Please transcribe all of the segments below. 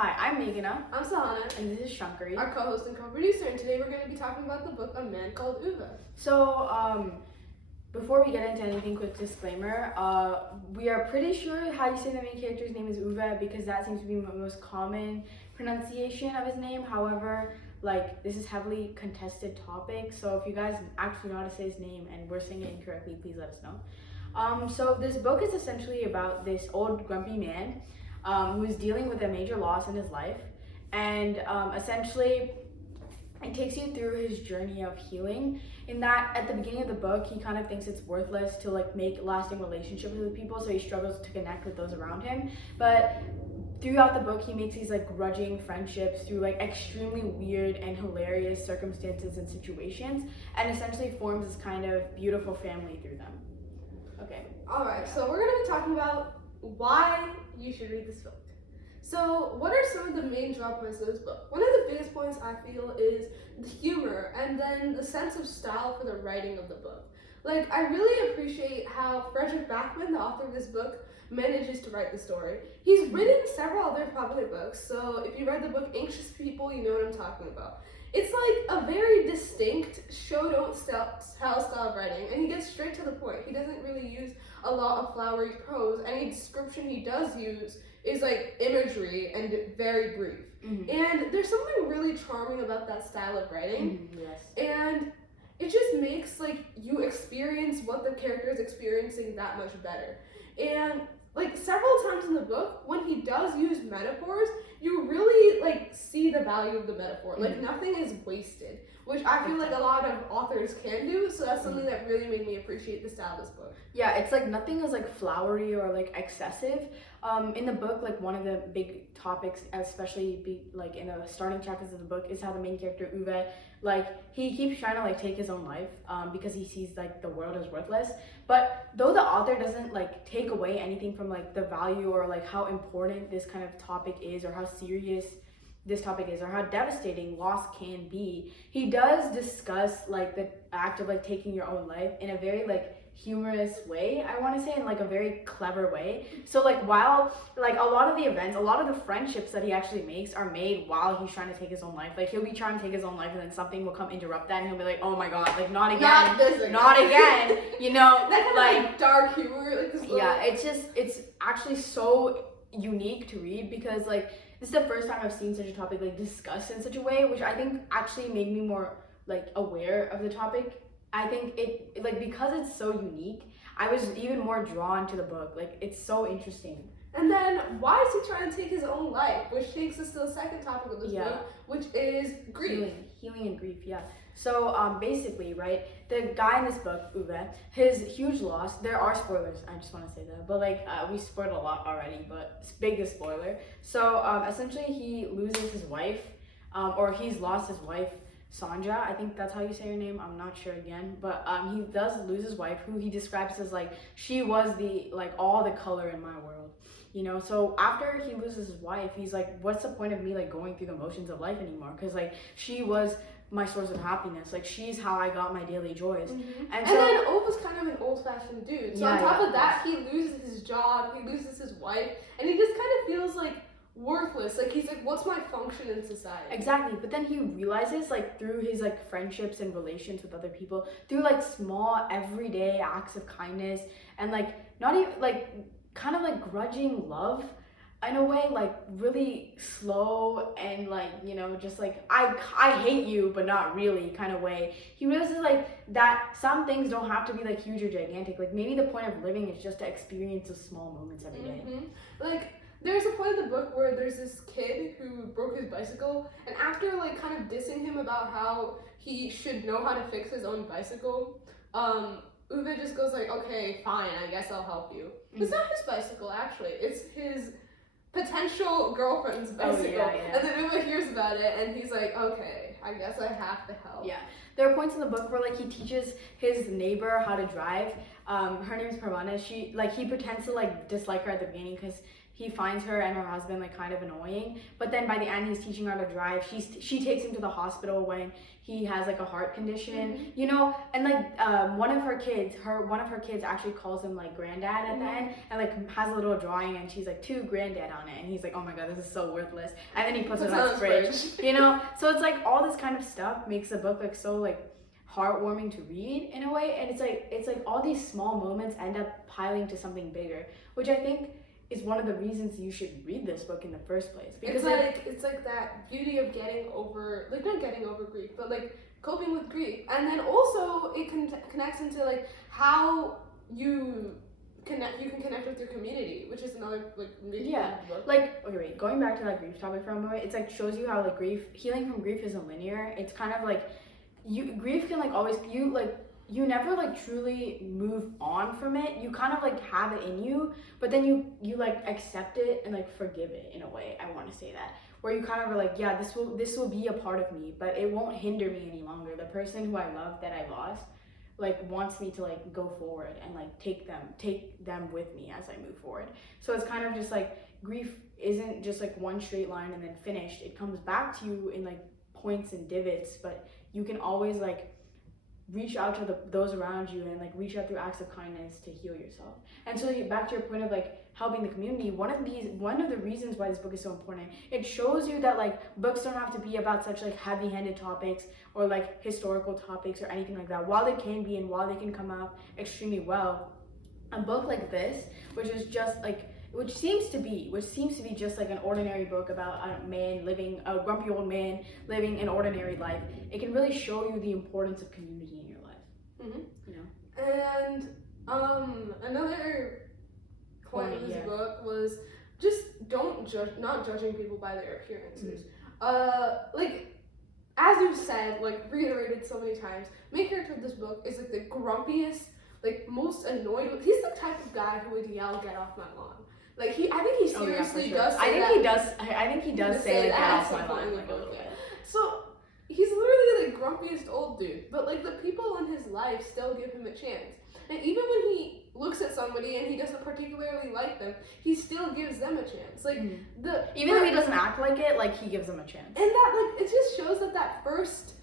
Hi, I'm Meghana. I'm Sahana. And this is Shankari. Our co-host and co-producer, and today we're going to be talking about the book A Man Called Ove. So, before we get into anything, quick disclaimer. We are pretty sure how you say the main character's name is Ove because that seems to be the most common pronunciation of his name. However, this is heavily contested topic, so if you guys actually know how to say his name and we're saying it incorrectly, please let us know. So this book is essentially about this old grumpy man who is dealing with a major loss in his life, and essentially it takes you through his journey of healing. In that, at the beginning of the book, he kind of thinks it's worthless to make lasting relationships with people, so he struggles to connect with those around him. But throughout the book, he makes these grudging friendships through extremely weird and hilarious circumstances and situations, and essentially forms this kind of beautiful family through them. Okay. Alright, so we're going to be talking about why you should read this book. So, what are some of the main draw points of this book? One of the biggest points I feel is the humor and then the sense of style for the writing of the book. I really appreciate how Fredrik Backman, the author of this book, manages to write the story. He's written several other popular books, so if you read the book Anxious People, you know what I'm talking about. It's a very distinct show-don't-tell style of writing, and he gets straight to the point. He doesn't really use a lot of flowery prose. Any description he does use is imagery and very brief. Mm-hmm. And there's something really charming about that style of writing. Mm-hmm, yes. And it just makes you experience what the character is experiencing that much better. And several times in the book, when he does use metaphors, you really see the value of the metaphor. Mm-hmm. Nothing is wasted, which I feel a lot of authors can do. So that's something that really made me appreciate the style of this book. Yeah, it's nothing is flowery or excessive. In the book, one of the big topics, especially in the starting chapters of the book, is how the main character Ove, he keeps trying to take his own life because he sees the world as worthless. But though the author doesn't take away anything from the value or how important this kind of topic is, or how serious this topic is, or how devastating loss can be, he does discuss the act of taking your own life in a very humorous way, I want to say, in a very clever way. So while a lot of the events, a lot of the friendships that he actually makes are made while he's trying to take his own life. He'll be trying to take his own life and then something will come interrupt that and he'll be oh my god, not again, not again, you know. That kind of dark humor, this yeah, it's actually so unique to read because this is the first time I've seen such a topic discussed in such a way, which I think actually made me more aware of the topic. I think it because it's so unique, I was even more drawn to the book. It's so interesting. And then why is he trying to take his own life? Which takes us to the second topic of this book, which is grief. Healing and grief, yeah. So basically, right, the guy in this book, Ove, his huge loss, there are spoilers, I just want to say that, but we spoiled a lot already, but it's biggest spoiler. So essentially he loses his wife, or he's lost his wife, Sandra, I think that's how you say her name, I'm not sure again, but he does lose his wife, who he describes as she was the all the color in my world, you know. So after he loses his wife, he's what's the point of me going through the motions of life anymore, because she was my source of happiness, she's how I got my daily joys. Mm-hmm. And then Ove was kind of an old-fashioned dude, so on top of that, he loses his job, he loses his wife, and he just kind of feels worthless. He's what's my function in society? Exactly. But then he realizes through his friendships and relations with other people, through small everyday acts of kindness and not even kind of grudging love in a way, really slow and you know, just I hate you but not really kind of way. He realizes that some things don't have to be huge or gigantic. Maybe the point of living is just to experience those small moments every day. Mm-hmm. There's a point in the book where there's this kid who broke his bicycle, and after kind of dissing him about how he should know how to fix his own bicycle, Ove just goes okay, fine, I guess I'll help you. Mm-hmm. It's not his bicycle, actually. It's his potential girlfriend's bicycle. Oh, yeah. And then Ove hears about it, and he's okay, I guess I have to help. Yeah. There are points in the book where he teaches his neighbor how to drive. Her name is Parvana. She he pretends to dislike her at the beginning because he finds her and her husband like kind of annoying, but then by the end he's teaching her how to drive. She takes him to the hospital when he has like a heart condition, you know, and like one of her kids actually calls him like granddad at the end, and like has a little drawing, and she's like, to granddad on it, and he's like, oh my god, this is so worthless, and then he puts it on his fridge, you know. So it's like all this kind of stuff makes the book like so like heartwarming to read in a way, and it's like all these small moments end up piling to something bigger, which I think is one of the reasons you should read this book in the first place. Because it's like that beauty of getting over, like not getting over grief, but like coping with grief, and then also it connects into like how you can connect with your community, which is another like really book. Like okay, wait, going back to that grief topic for a moment, it's like shows you how like healing from grief isn't linear. It's kind of like grief can like always you never like truly move on from it. You kind of like have it in you, but then you like accept it and like forgive it in a way. I want to say that, where you kind of are like, yeah, this will be a part of me, but it won't hinder me any longer. The person who I love that I lost like wants me to like go forward and like take them with me as I move forward. So it's kind of just like grief isn't just like one straight line and then finished. It comes back to you in like points and divots, but you can always like reach out to those around you and like reach out through acts of kindness to heal yourself. And so back to your point of like helping the community, one of the reasons why this book is so important, it shows you that like books don't have to be about such like heavy-handed topics or like historical topics or anything like that. While they can be and while they can come out extremely well, a book like this, which seems to be just like an ordinary book about a grumpy old man living an ordinary life, it can really show you the importance of community in your life. You know. And another point of this book was just not judging people by their appearances. Like as you've said, like reiterated so many times, main character of this book is like the grumpiest, like most annoyed. He's the type of guy who would yell, "Get off my lawn." Like I think he seriously does. I think he does say that at some point like a little bit. So he's literally the grumpiest old dude, but like the people in his life still give him a chance. And even when he looks at somebody and he doesn't particularly like them, he still gives them a chance. Like even though he doesn't act like it, like he gives them a chance. And that like it just shows that first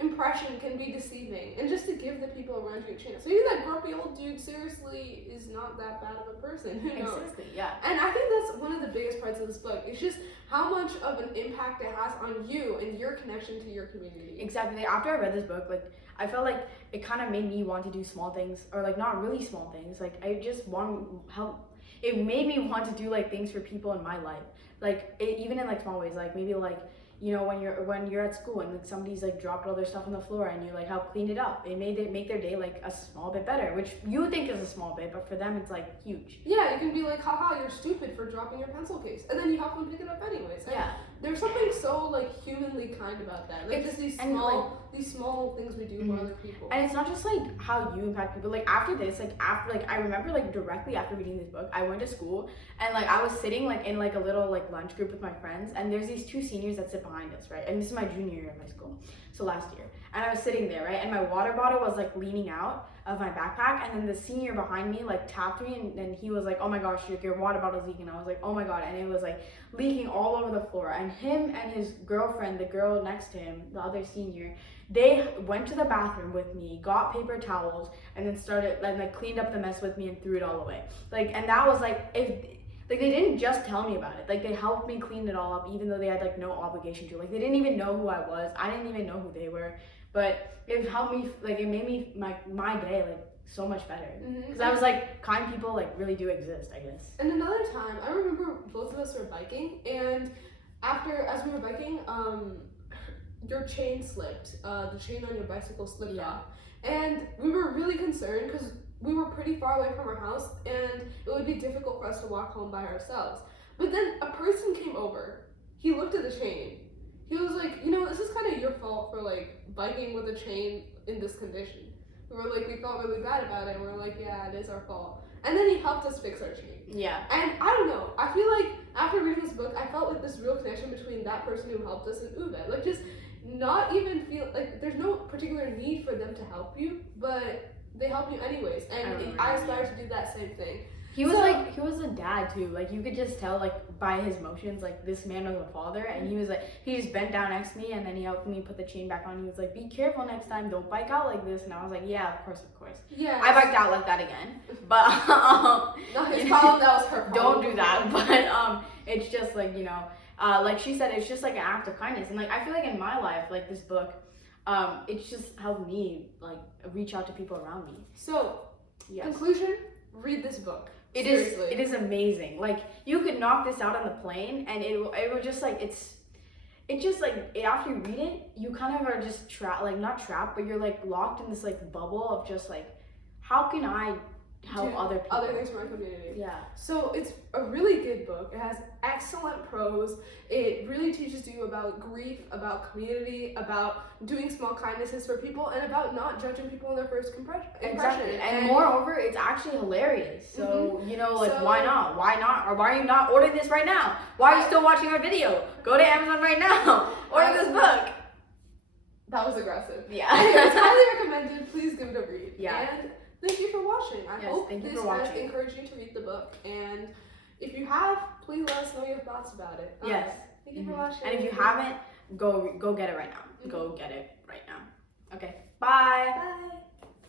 impression can be deceiving, and just to give the people around you a chance. Maybe that grumpy old dude seriously is not that bad of a person. Who knows? Exactly, yeah. And I think that's one of the biggest parts of this book. It's just how much of an impact it has on you and your connection to your community. Exactly. After I read this book, like I felt like it kind of made me want to do small things, or like not really small things. Like I just want help. It made me want to do like things for people in my life, like even in like small ways, like maybe like, you know, when you're at school and like somebody's like dropped all their stuff on the floor and you like help clean it up, it make their day like a small bit better, which you think is a small bit, but for them it's like huge. Yeah, you can be like, haha, you're stupid for dropping your pencil case, and then you help them pick it up anyways. And there's something so like humanly kind about that. Like just these small things we do for other people. And it's not just like how you impact people. Like after this, I remember like directly after reading this book, I went to school and like I was sitting like in like a little like lunch group with my friends, and there's these two seniors that sit behind us, right? And this is my junior year of high school, so last year. And I was sitting there, right? And my water bottle was like leaning out of my backpack, and then the senior behind me like tapped me, and he was like, oh my gosh, your water bottle's leaking. I was like, oh my god. And it was like leaking all over the floor. And him and his girlfriend, the girl next to him, the other senior, they went to the bathroom with me, got paper towels, and then started like cleaned up the mess with me and threw it all away. Like, and that was like, like they didn't just tell me about it. Like they helped me clean it all up, even though they had like no obligation to. Like they didn't even know who I was. I didn't even know who they were. But it helped me, like it made me my day like so much better. Because I was like, kind people like really do exist, I guess. And another time, I remember both of us were biking, and as we were biking, your chain slipped. The chain on your bicycle slipped off, and we were really concerned because we were pretty far away from our house, and it would be difficult for us to walk home by ourselves. But then a person came over. He looked at the chain. He was like, you know, this is kind of your fault for like biking with a chain in this condition. We felt really bad about it, and we're like, yeah, it is our fault. And then he helped us fix our chain. Yeah. And I don't know, I feel like after reading this book, I felt like this real connection between that person who helped us and Ove. Like just not even feel like there's no particular need for them to help you, but they help you anyways. And I aspire to do that same thing. He was like, he was a dad too. Like you could just tell like by his motions, like this man was a father, and he was like, he just bent down next to me, and then he helped me put the chain back on. He was like, be careful next time, don't bike out like this. And I was like, yeah, of course. Yeah. I biked out like that again, but not his problem. That was her problem. Don't do that. But it's just like, you know, like she said, it's just like an act of kindness, and like I feel like in my life, like this book, it's just helped me like reach out to people around me. So, yes. Conclusion: read this book. It is amazing. Like you could knock this out on the plane, and it will just like it's just like after you read it, you kind of are just not trapped, but you're like locked in this like bubble of just like, how can I help other people? Other things from my community. Yeah. So it's a really good book. It has excellent prose. It really teaches you about grief, about community, about doing small kindnesses for people, and about not judging people in their first impression. Exactly. And moreover, it's actually hilarious. So, you know, like, why not? Why not? Or why are you not ordering this right now? Why are you still watching our video? Go to Amazon right now. Order this book. That was aggressive. Yeah. It's highly recommended. Please give it a read. Yeah. And thank you for watching. I hope this has encouraged you to read the book. And if you have, please let us know your thoughts about it. Yes. Thank you for watching. And if you haven't, go get it right now. Go get it right now. Okay. Bye. Bye.